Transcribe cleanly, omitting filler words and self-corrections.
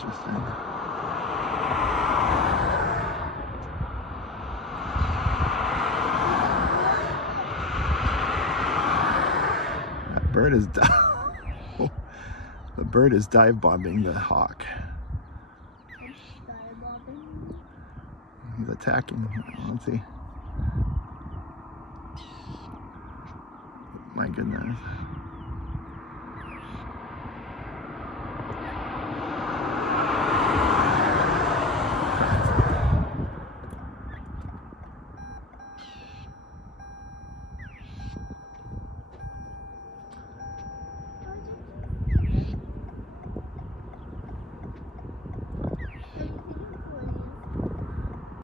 Interesting. That bird is the bird is dive bombing the hawk. He's attacking. Let's see. My goodness.